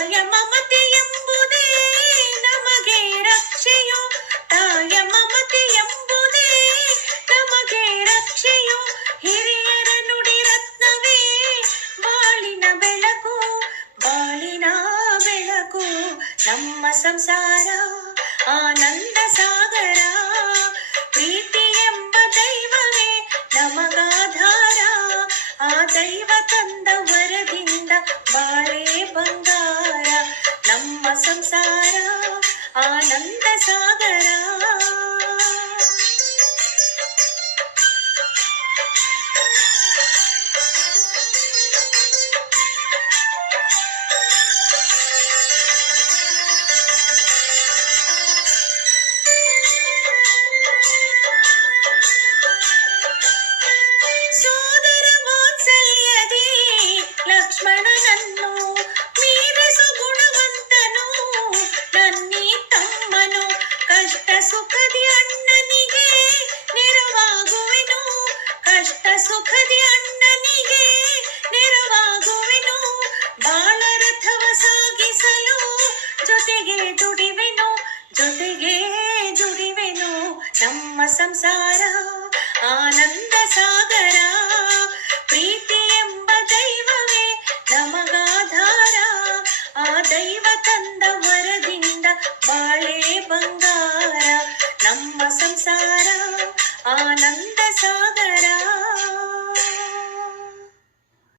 ತಾಯ ಮಮತೆ ಎಂಬುದೇ ನಮಗೆ ರಕ್ಷೆಯು. ತಾಯ ಮಮತೆ ಎಂಬುದೇ ನಮಗೆ ರಕ್ಷೆಯು. ಹಿರಿಯರ ನುಡಿ ರತ್ನವೇ, ಬಾಳಿನ ಬೆಳಕು ಬಾಳಿನ ಬೆಳಕು. ನಮ್ಮ ಸಂಸಾರ ಆನಂದ ಸಾಗರ. ಪ್ರೀತಿ ಎಂಬ ದೈವವೇ ನಮಗಾಧಾರ. ಆ ದೈವ ತಂದ ವರದಿಂದ ನಮ್ಮ ಸಂಸಾರ ಆನಂದ సారా ఆనంద సాగరా